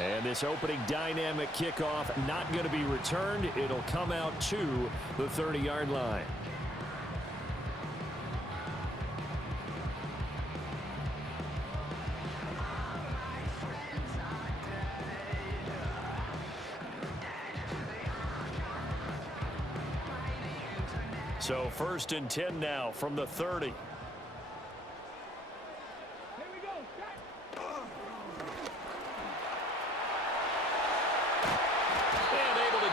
And this opening dynamic kickoff not going to be returned. It'll come out to the 30-yard line. So 1st and 10 now from the 30.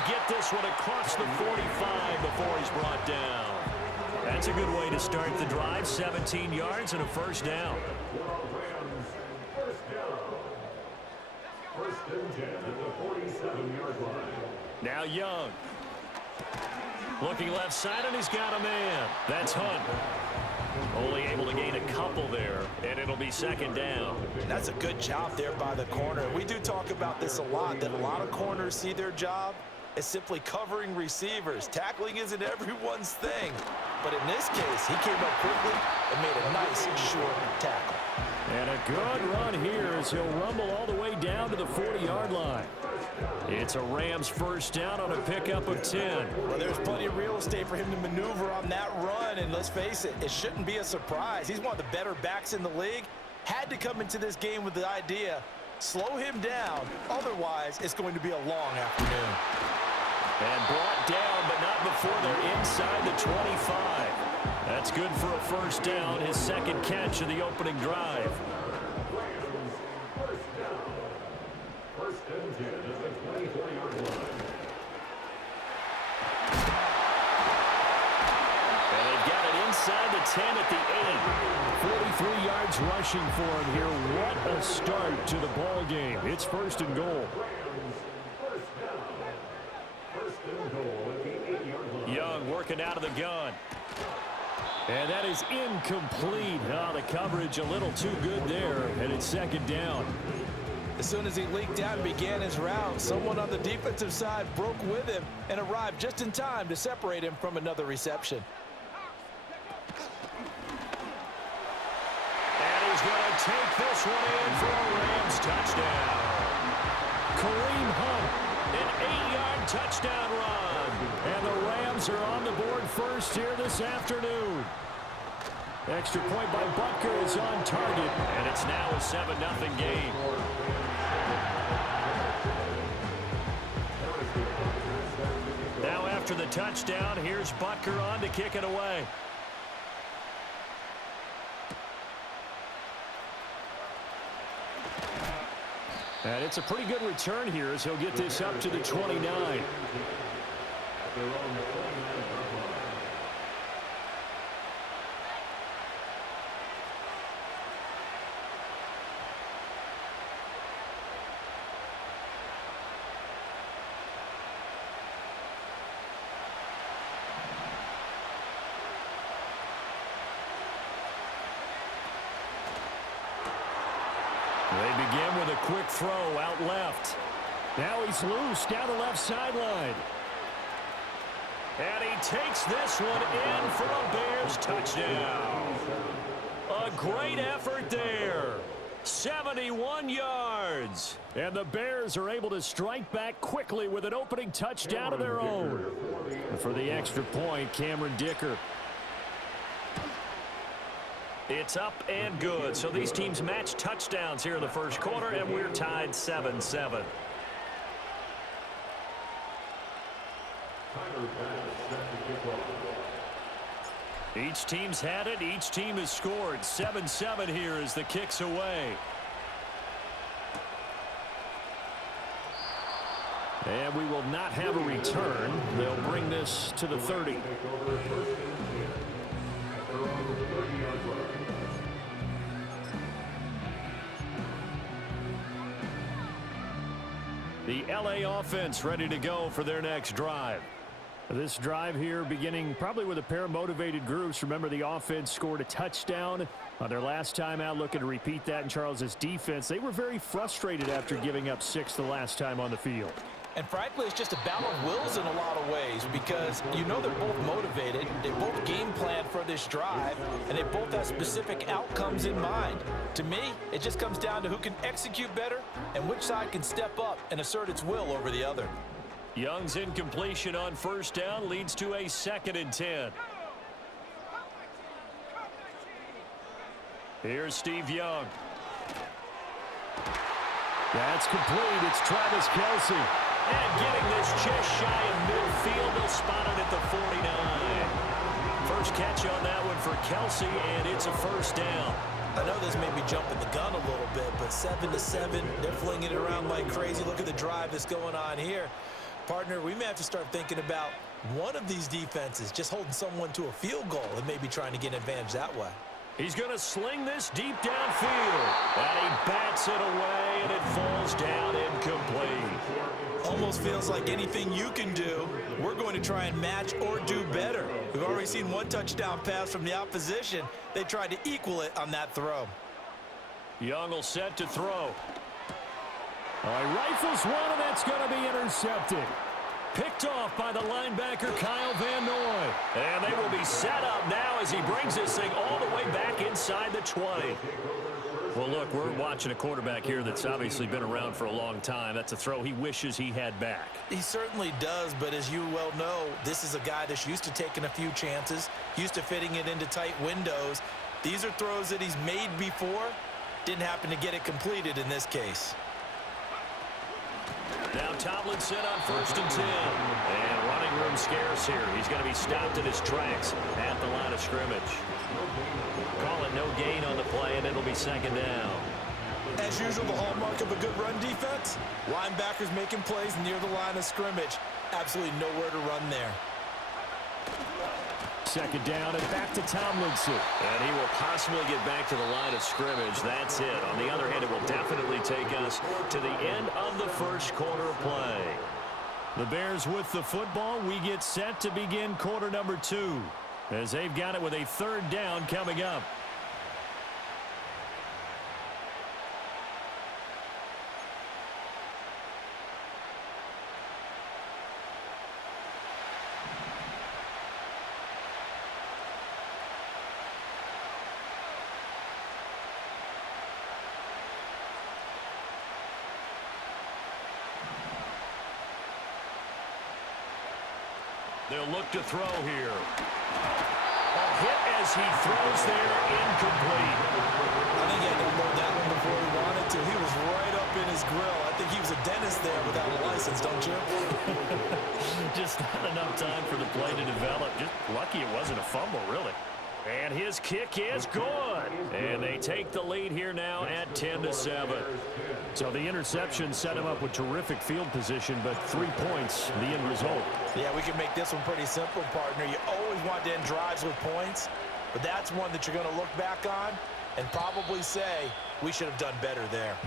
Get this one across the 45 before he's brought down. That's a good way to start the drive. 17 yards and a first down. First and 10 at the 47-yard line. Now Young. Looking left side, and he's got a man. That's Hunt. Only able to gain a couple there, and it'll be 2nd down. That's a good job there by the corner. We do talk about this a lot, that a lot of corners see their job as simply covering receivers. Tackling isn't everyone's thing. But in this case, he came up quickly and made a nice, short tackle. And a good run here as he'll rumble all the way down to the 40-yard line. It's a Rams first down on a pickup of 10. Well, there's plenty of real estate for him to maneuver on that run, and let's face it, it shouldn't be a surprise. He's one of the better backs in the league. Had to come into this game with the idea, slow him down, otherwise it's going to be a long afternoon. And brought down, but not before they're inside the 25. That's good for a first down, his 2nd catch of the opening drive. First and 10 at the 24-yard line. And they've got it inside the 10 at the 8. 43 yards rushing for him here. What a start to the ball game. It's 1st and goal. Young working out of the gun. And that is incomplete. Oh, the coverage a little too good there, and it's 2nd down. As soon as he leaked out and began his route, someone on the defensive side broke with him and arrived just in time to separate him from another reception. And he's going to take this one in for a Rams touchdown. Kareem Hunt, an 8-yard touchdown run. And the Rams are on the board first here this afternoon. Extra point by Butker is on target, and it's now a 7-0 game. Now after the touchdown, here's Butker on to kick it away. And it's a pretty good return here as he'll get this up to the 29. They begin with a quick throw out left. Now he's loose down the left sideline. And he takes this one in for a Bears touchdown. A great effort there. 71 yards. And the Bears are able to strike back quickly with an opening touchdown of their own. And for the extra point, Cameron Dicker. It's up and good. So these teams match touchdowns here in the first quarter, and we're tied 7-7. Each team's had it. Each team has scored. 7-7 here as the kick's away. And we will not have a return. They'll bring this to the 30. The LA offense ready to go for their next drive. This drive here beginning probably with a pair of motivated groups. Remember, the offense scored a touchdown on their last time out, looking to repeat that in Charles's defense. They were very frustrated after giving up 6 the last time on the field. And frankly, it's just a battle of wills in a lot of ways because you know they're both motivated, they both game plan for this drive, and they both have specific outcomes in mind. To me, it just comes down to who can execute better and which side can step up and assert its will over the other. Young's incompletion on first down leads to a 2nd and 10. Here's Steve Young. That's complete. It's Travis Kelce. And getting this just shy of midfield, they'll spot it at the 49. First catch on that one for Kelce, and it's a first down. I know this may be jumping the gun a little bit, but 7-7, they're flinging it around like crazy. Look at the drive that's going on here. Partner, we may have to start thinking about one of these defenses just holding someone to a field goal and maybe trying to get an advantage that way. He's going to sling this deep downfield. And he bats it away, and it falls down incomplete. Almost feels like anything you can do, we're going to try and match or do better. We've already seen one touchdown pass from the opposition. They tried to equal it on that throw. Young will set to throw. Rifles one, and that's going to be intercepted. Picked off by the linebacker, Kyle Van Noy. And they will be set up now as he brings this thing all the way back inside the 20. Well, look, we're watching a quarterback here that's obviously been around for a long time. That's a throw he wishes he had back. He certainly does, but as you well know, this is a guy that's used to taking a few chances, used to fitting it into tight windows. These are throws that he's made before. Didn't happen to get it completed in this case. Now Tomlinson on 1st and 10. And running room scarce here. He's going to be stopped in his tracks at the line of scrimmage. Call it no gain on the play, and it'll be 2nd down. As usual, the hallmark of a good run defense, linebackers making plays near the line of scrimmage. Absolutely nowhere to run there. 2nd down and back to Tomlinson. And he will possibly get back to the line of scrimmage. That's it. On the other hand, it will definitely take us to the end of the first quarter of play. The Bears with the football. We get set to begin quarter number 2 as they've got it with a 3rd down coming up. They'll look to throw here. A hit as he throws there, incomplete. I think he had to unload that one before he wanted to. He was right up in his grill. I think he was a dentist there without a license, don't you? Just not enough time for the play to develop. Just lucky it wasn't a fumble, really. And his kick is good. And they take the lead here now at 10-7. So the interception set him up with terrific field position, but 3 points, the end result. Yeah, we can make this one pretty simple, partner. You always want to end drives with points, but that's one that you're going to look back on and probably say, we should have done better there.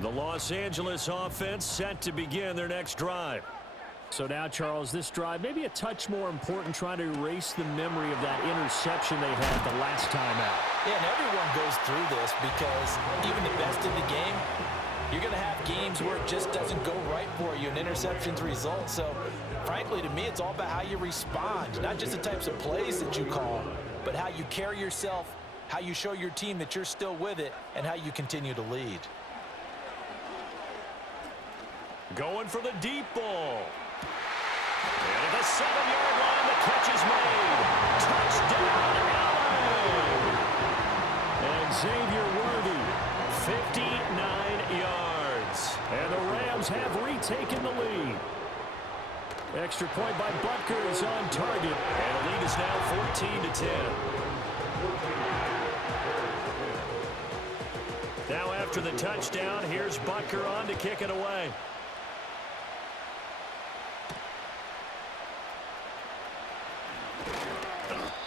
The Los Angeles offense set to begin their next drive. So now, Charles, this drive maybe a touch more important, trying to erase the memory of that interception they had the last time out. Yeah, and everyone goes through this because even the best in the game, you're going to have games where it just doesn't go right for you, and interceptions result. So, frankly, to me, it's all about how you respond, not just the types of plays that you call, but how you carry yourself, how you show your team that you're still with it, and how you continue to lead. Going for the deep ball. And at the 7-yard line, the catch is made. Touchdown, Allen! And Xavier Worthy, 59 yards. And the Rams have retaken the lead. Extra point by Butker is on target. And the lead is now 14-10. Now after the touchdown, here's Butker on to kick it away.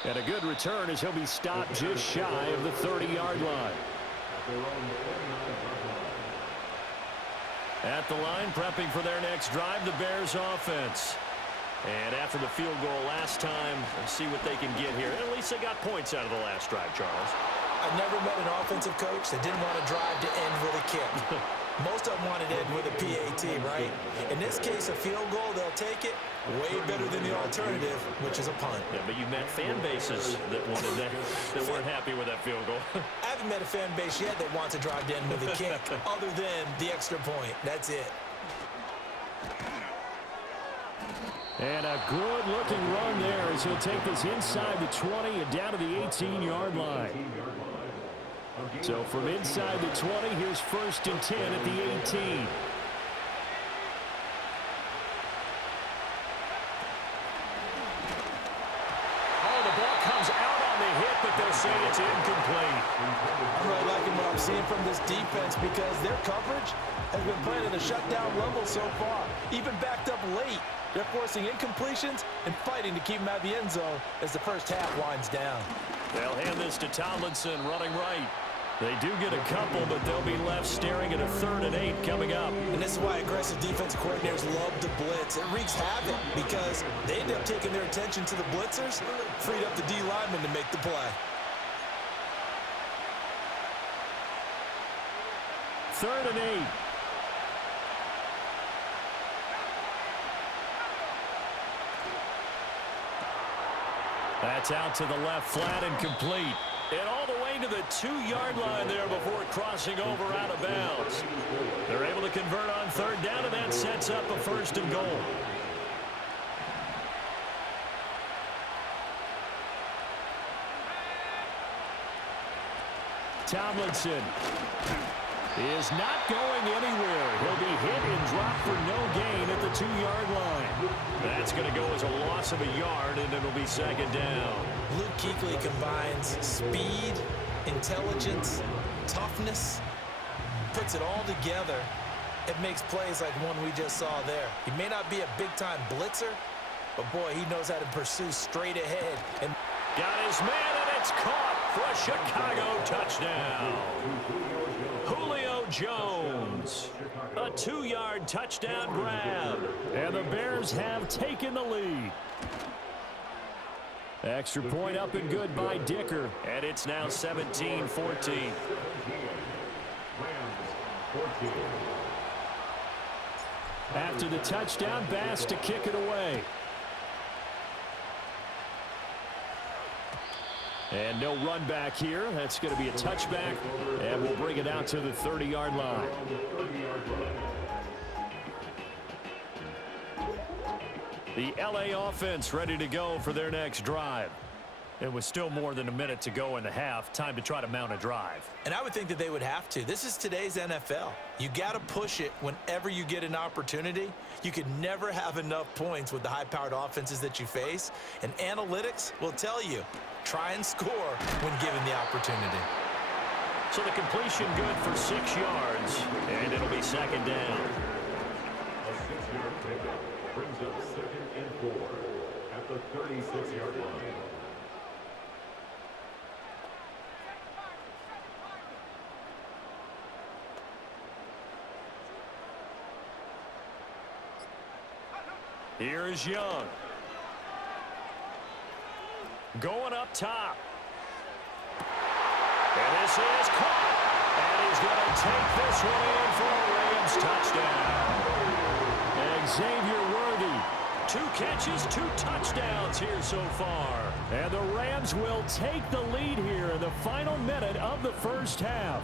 And a good return as he'll be stopped just shy of the 30-yard line. At the line, prepping for their next drive, the Bears offense. And after the field goal last time, let's see what they can get here. At least they got points out of the last drive, Charles. I've never met an offensive coach that didn't want to drive to end with a kick. Most of them wanted to end with a PAT, right? In this case, a field goal, they'll take it. Way better than the alternative, which is a punt. Yeah, but you met fan bases that wanted that weren't happy with that field goal. I haven't met a fan base yet that wants to drive to end with a kick other than the extra point. That's it. And a good-looking run there as he'll take this inside the 20 and down to the 18-yard line. So from inside the 20, here's 1st and 10 at the 18. They'll say it's incomplete. I'm really liking what I'm seeing from this defense because their coverage has been playing at a shutdown level so far. Even backed up late, they're forcing incompletions and fighting to keep them out of the end zone as the first half winds down. They'll hand this to Tomlinson running right. They do get a couple, but they'll be left staring at a 3rd and 8 coming up. And this is why aggressive defensive coordinators love to blitz. It wreaks havoc because they end up taking their attention to the blitzers, freed up the D lineman to make the play. 3rd and 8. That's out to the left, flat and complete. And all the way to the 2-yard line there before crossing over out of bounds. They're able to convert on 3rd down, and that sets up a 1st and goal. Tomlinson is not going anywhere. He'll be hit and dropped for no gain at the 2-yard line. That's going to go as a loss of a yard, and it'll be 2nd down. Luke Kuechly combines speed, intelligence, toughness, puts it all together. It makes plays like one we just saw there. He may not be a big-time blitzer, but boy, he knows how to pursue straight ahead. And got his man, and it's caught for a Chicago touchdown. Julio Jones, a 2-yard touchdown grab, and the Bears have taken the lead. Extra point up and good by Dicker, and it's now 17-14. After the touchdown, Bass to kick it away. And no run back here. That's going to be a touchback, and we'll bring it out to the 30-yard line. The LA offense ready to go for their next drive. It was still more than a minute to go in the half. Time to try to mount a drive. And I would think that they would have to. This is today's NFL. You got to push it whenever you get an opportunity. You can never have enough points with the high-powered offenses that you face. And analytics will tell you, try and score when given the opportunity. So the completion good for 6 yards, and it'll be 2nd down. A 6-yard pickup brings up 2nd and 4 at the 36-yard line. Here is Young. Going up top. And this is caught. And he's going to take this one in for a Rams touchdown. Xavier Worthy. 2 catches, 2 touchdowns here so far. And the Rams will take the lead here in the final minute of the first half.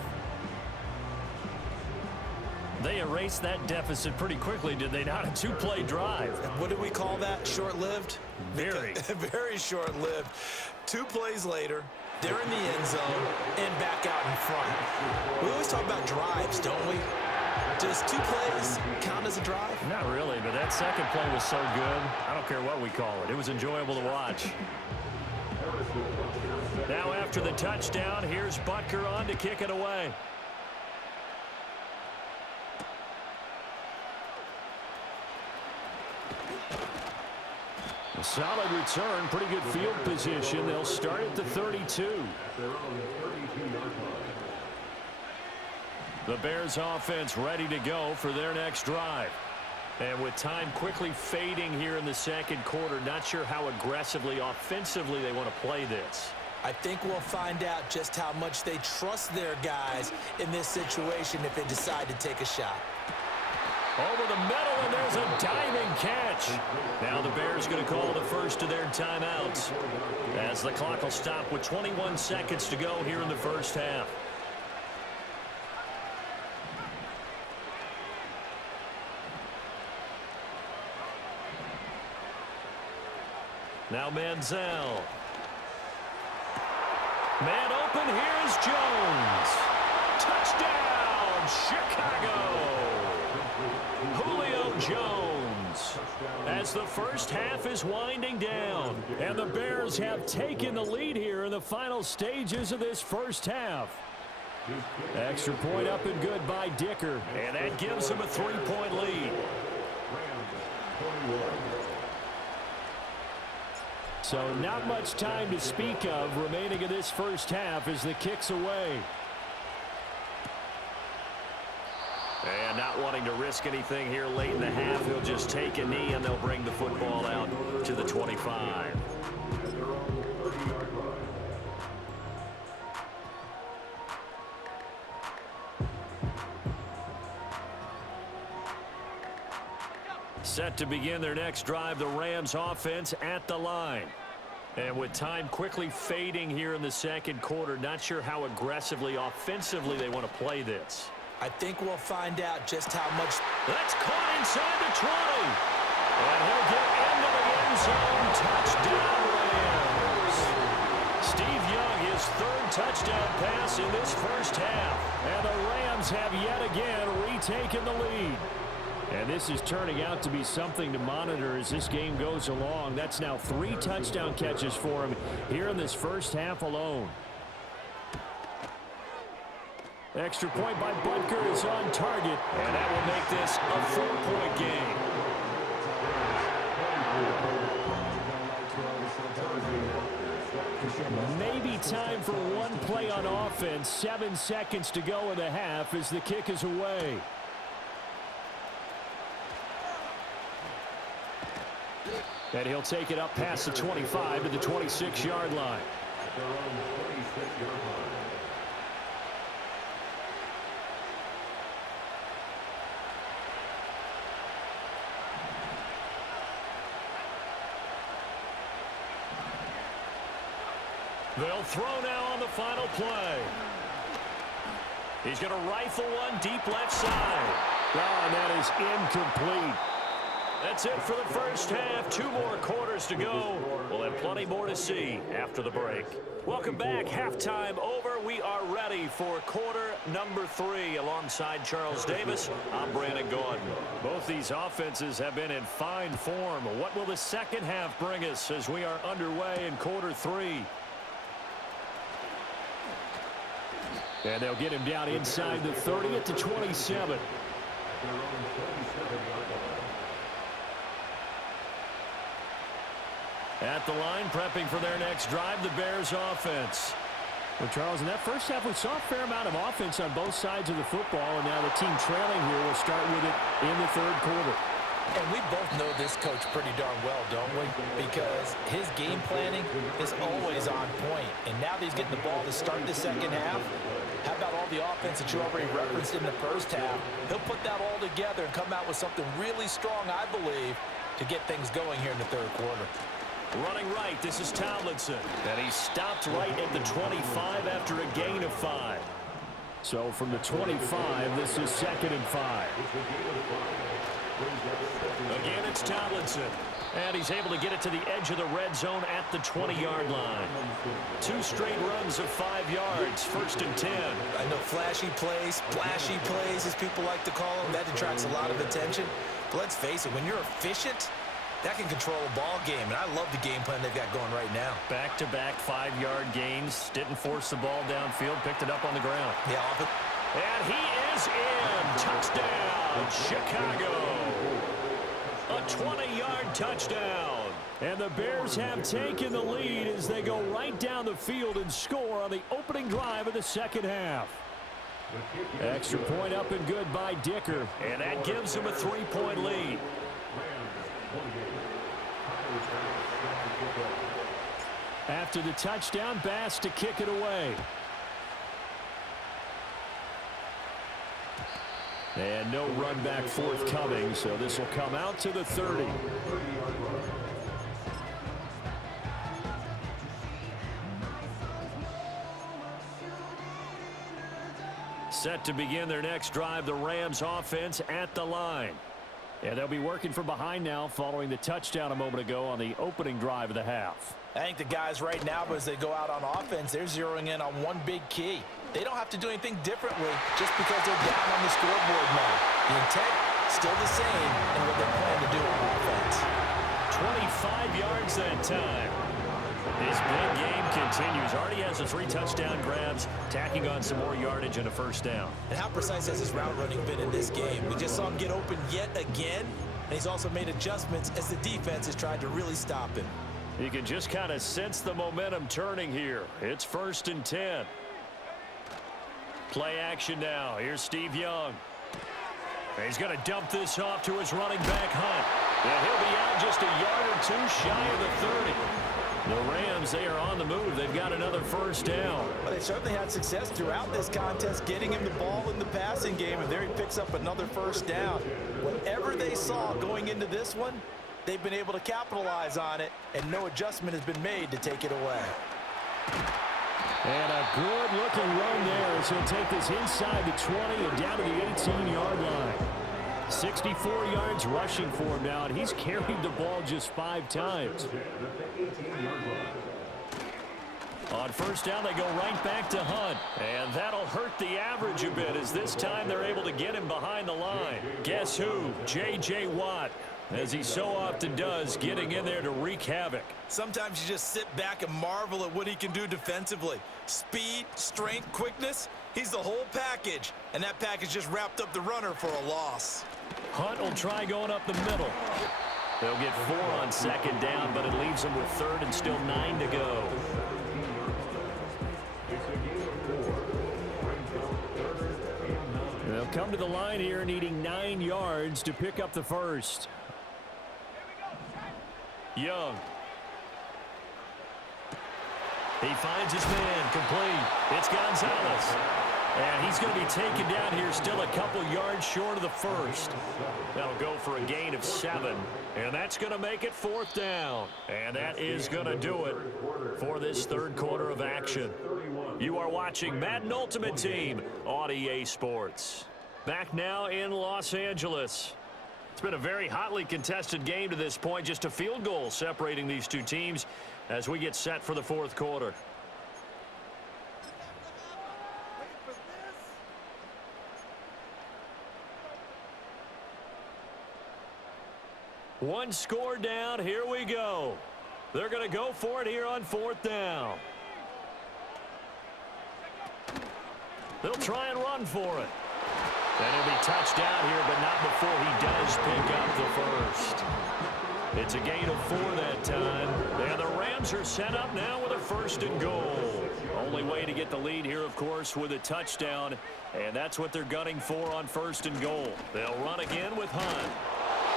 They erased that deficit pretty quickly, did they not? A 2-play drive. What do we call that? Short-lived? Very. Very short-lived. 2 plays later, they're in the end zone and back out in front. We always talk about drives, don't we? Does 2 plays count as a drive? Not really, but that second play was so good. I don't care what we call it. It was enjoyable to watch. Now after the touchdown, here's Butker on to kick it away. A solid return, pretty good field position. They'll start at the 32. The Bears offense ready to go for their next drive. And with time quickly fading here in the second quarter, not sure how aggressively, offensively they want to play this. I think we'll find out just how much they trust their guys in this situation if they decide to take a shot. Over the middle, and there's a diving catch. Now the Bears going to call the first of their timeouts as the clock will stop with 21 seconds to go here in the first half. Now Manziel. Man open, here's Jones. Touchdown, Chicago. Julio Jones. As the first half is winding down, and the Bears have taken the lead here in the final stages of this first half. Extra point up and good by Dicker, and that gives him a 3-point lead. So not much time to speak of remaining in this first half as the kick's away. And not wanting to risk anything here late in the half, he'll just take a knee and they'll bring the football out to the 25. Set to begin their next drive, the Rams offense at the line. And with time quickly fading here in the second quarter, not sure how aggressively, offensively they want to play this. I think we'll find out just how much. That's caught inside the 20. And he'll get into the end zone. Touchdown, Rams. Steve Young, his third touchdown pass in this first half. And the Rams have yet again retaken the lead. And this is turning out to be something to monitor as this game goes along. That's now 3 touchdown catches for him here in this first half alone. Extra point by Butker is on target, and that will make this a 4-point game. Maybe time for one play on offense. 7 seconds to go in the half as the kick is away. And he'll take it up past the 25 to the 26-yard line. They'll throw now on the final play. He's going to rifle one deep left side. Oh, and that is incomplete. That's it for the first half. 2 more quarters to go. We'll have plenty more to see after the break. Welcome back. Halftime over. We are ready for quarter number 3. Alongside Charles Davis, I'm Brandon Gaudin. Both these offenses have been in fine form. What will the second half bring us as we are underway in quarter 3? And they'll get him down inside the 30 at the 27. At the line, prepping for their next drive, the Bears offense. Well, Charles, in that first half, we saw a fair amount of offense on both sides of the football, and now the team trailing here will start with it in the third quarter. And we both know this coach pretty darn well, don't we? Because his game planning is always on point. And now that he's getting the ball to start the second half, how about all the offense that you already referenced in the first half? He'll put that all together and come out with something really strong, I believe, to get things going here in the third quarter. Running right, this is Tomlinson. And he stopped right at the 25 after a gain of 5. So from the 25, this is 2nd and 5. Again, it's Tomlinson. And he's able to get it to the edge of the red zone at the 20-yard line. 2 straight runs of 5 yards, 1st and 10. I know flashy plays, splashy plays, as people like to call them, that attracts a lot of attention. But let's face it, when you're efficient, that can control a ball game, and I love the game plan they've got going right now. Back-to-back 5-yard gains. Didn't force the ball downfield. Picked it up on the ground. Yeah, and he is in. Touchdown, Chicago. A 20-yard touchdown. And the Bears have taken the lead as they go right down the field and score on the opening drive of the second half. Extra point up and good by Dicker. And that gives him a 3-point lead. After the touchdown, Bass to kick it away. And no run back forthcoming, so this will come out to the 30. Set to begin their next drive, the Rams offense at the line. And they'll be working from behind now following the touchdown a moment ago on the opening drive of the half. I think the guys right now, as they go out on offense, they're zeroing in on one big key. They don't have to do anything differently just because they're down on the scoreboard now. The intent, still the same in what they plan to do on offense. 25 yards that time. His big game continues. Already has the 3 touchdown grabs, tacking on some more yardage and a first down. And how precise has his route running been in this game? We just saw him get open yet again, and he's also made adjustments as the defense has tried to really stop him. You can just kind of sense the momentum turning here. It's 1st and 10. Play action now. Here's Steve Young. He's going to dump this off to his running back, Hunt. And he'll be out just a yard or 2 shy of the 30. The Rams, they are on the move. They've got another first down. Well, they certainly had success throughout this contest getting him the ball in the passing game, and there he picks up another first down. Whatever they saw going into this one, they've been able to capitalize on it, and no adjustment has been made to take it away. And a good-looking run there as he'll take this inside the 20 and down to the 18-yard line. 64 yards rushing for him now, and he's carried the ball just 5 times. On first down, they go right back to Hunt. And that'll hurt the average a bit as this time they're able to get him behind the line. Guess who? J.J. Watt, as he so often does, getting in there to wreak havoc. Sometimes you just sit back and marvel at what he can do defensively. Speed, strength, quickness, he's the whole package. And that package just wrapped up the runner for a loss. Hunt will try going up the middle. They'll get 4 on second down, but it leaves them with 3rd and still 9 to go. They'll come to the line here needing 9 yards to pick up the first. Young. He finds his man complete. It's Gonzalez. And he's going to be taken down here still a couple yards short of the first. That'll go for a gain of 7. And that's going to make it 4th down. And that is going to do it for this 3rd quarter of action. You are watching Madden Ultimate Team on EA Sports. Back now in Los Angeles. It's been a very hotly contested game to this point. Just a field goal separating these two teams as we get set for the 4th quarter. One score down. Here we go. They're going to go for it here on 4th down. They'll try and run for it. And he'll be touched down here, but not before he does pick up the first. It's a gain of 4 that time. And the Rams are set up now with a 1st and goal. Only way to get the lead here, of course, with a touchdown. And that's what they're gunning for on 1st and goal. They'll run again with Hunt.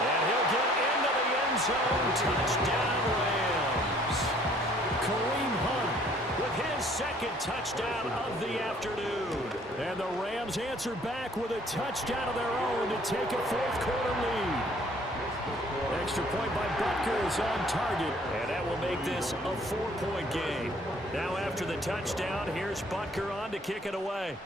And he'll get into the end zone. Touchdown, Rams. Kareem Hunt with his 2nd touchdown of the afternoon. And the Rams answer back with a touchdown of their own to take a 4th quarter lead. Extra point by Butker is on target, and that will make this a 4-point game. Now after the touchdown, here's Butker on to kick it away.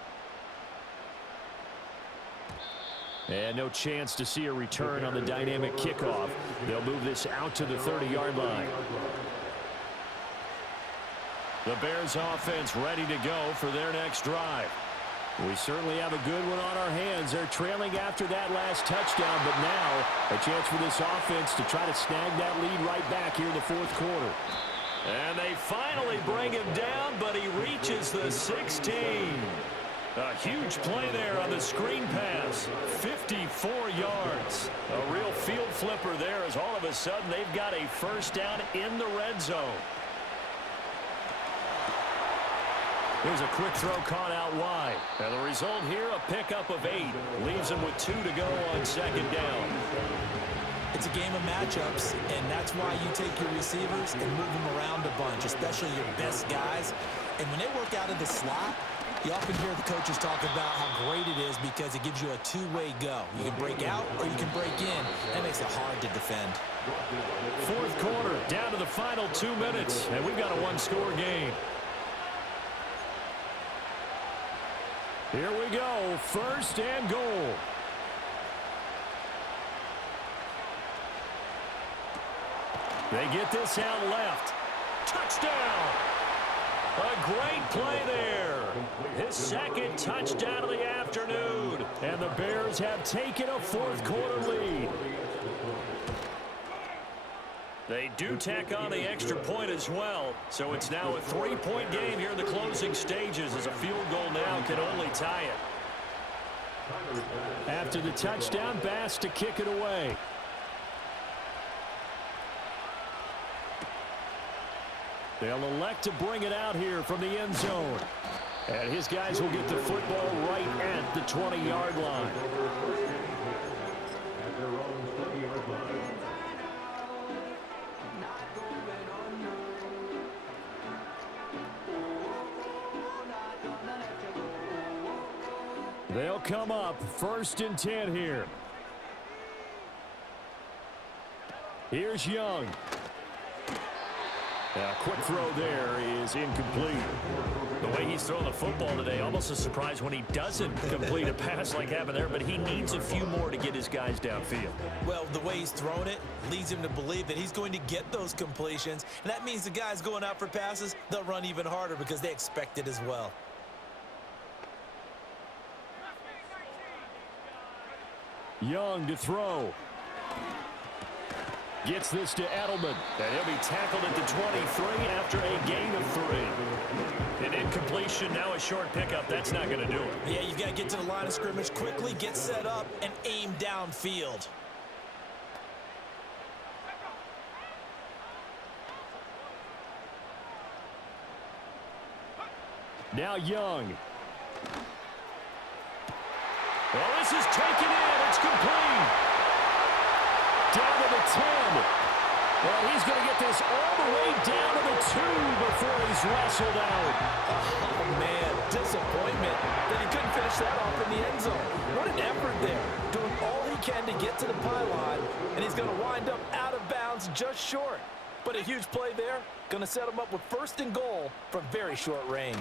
And no chance to see a return on the dynamic kickoff. They'll move this out to the 30-yard line. The Bears offense ready to go for their next drive. We certainly have a good one on our hands. They're trailing after that last touchdown, but now a chance for this offense to try to snag that lead right back here in the 4th quarter. And they finally bring him down, but he reaches the 16. A huge play there on the screen pass. 54 yards. A real field flipper there as all of a sudden they've got a first down in the red zone. Here's a quick throw caught out wide. And the result here, a pickup of 8. Leaves him with 2 to go on second down. It's a game of matchups, and that's why you take your receivers and move them around a bunch, especially your best guys. And when they work out of the slot, you often hear the coaches talk about how great it is because it gives you a two-way go. You can break out or you can break in. That makes it hard to defend. Fourth quarter, down to the final 2 minutes, and we've got a one-score game. Here we go, first and goal. They get this out left. Touchdown! A great play there. His second touchdown of the afternoon. And the Bears have taken a fourth quarter lead. They do tack on the extra point as well. So it's now a 3-point game here in the closing stages as a field goal now can only tie it. After the touchdown, Bass to kick it away. They'll elect to bring it out here from the end zone. And his guys will get the football right at the 20-yard line. At their own 20-yard line. They'll come up first and 10 here. Here's Young. A quick throw there is incomplete. The way he's throwing the football today, almost a surprise when he doesn't complete a pass like happened there, but he needs a few more to get his guys downfield. Well, the way he's throwing it leads him to believe that he's going to get those completions, and that means the guys going out for passes, they'll run even harder because they expect it as well. Young to throw. Gets this to Edelman, and he'll be tackled at the 23 after a gain of 3. An incompletion, now a short pickup. That's not going to do it. Yeah, you've got to get to the line of scrimmage quickly, get set up, and aim downfield. Now Young. Well, this is taken in. It's complete. Down to the 10. Well, he's going to get this all the way down to the 2 before he's wrestled out. Oh, man, disappointment that he couldn't finish that off in the end zone. What an effort there, doing all he can to get to the pylon, and he's going to wind up out of bounds just short. But a huge play there, going to set him up with first and goal from very short range.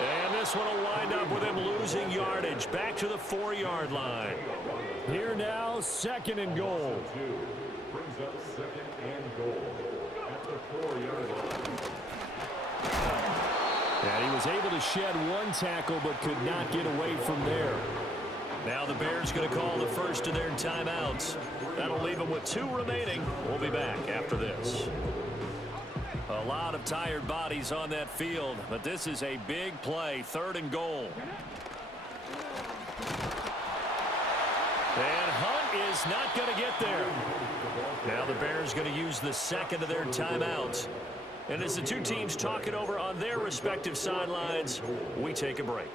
And this one will wind up with him losing yardage back to the 4-yard line. Here now, second and goal. Brings up second and goal at the 4-yard line. And he was able to shed one tackle but could not get away from there. Now the Bears going to call the first of their timeouts. That'll leave them with 2 remaining. We'll be back after this. A lot of tired bodies on that field, but this is a big play, third and goal. And Hunt is not going to get there. Now the Bears going to use the second of their timeouts. And as the two teams talk it over on their respective sidelines, we take a break.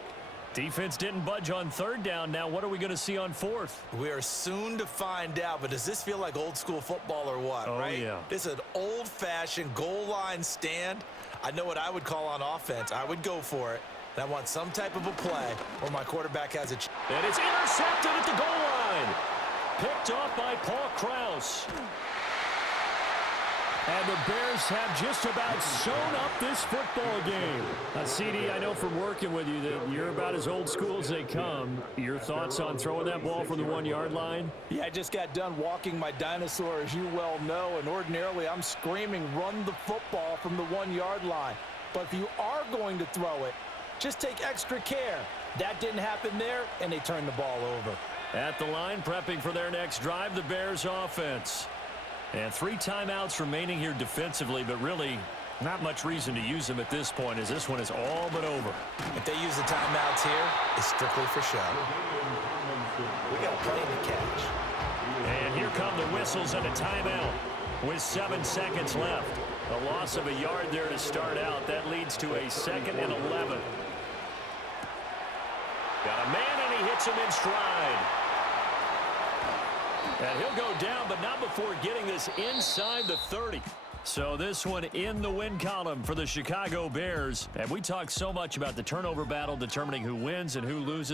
Defense didn't budge on third down. Now what are we going to see on fourth? We are soon to find out, but does this feel like old school football or what, right? Yeah. This is an old-fashioned goal line stand. I know what I would call on offense. I would go for it. And I want some type of a play where my quarterback has a chance. And it's intercepted at the goal line. Picked off by Paul Krause. And the Bears have just about sewn up this football game. CD, I know from working with you that you're about as old school as they come. Your thoughts on throwing that ball from the 1-yard line? Yeah, I just got done walking my dinosaur, as you well know, and ordinarily I'm screaming, run the football from the 1-yard line. But if you are going to throw it, just take extra care. That didn't happen there, and they turned the ball over. At the line, prepping for their next drive, the Bears offense. And 3 timeouts remaining here defensively, but really not much reason to use them at this point, as this one is all but over. If they use the timeouts here, it's strictly for show. We got a play to catch. And here come the whistles and a timeout with 7 seconds left. A loss of a yard there to start out. That leads to a 2nd and 11. Got a man, and he hits him in stride. And he'll go down, but not before getting this inside the 30. So this one in the win column for the Chicago Bears. And we talk so much about the turnover battle determining who wins and who loses.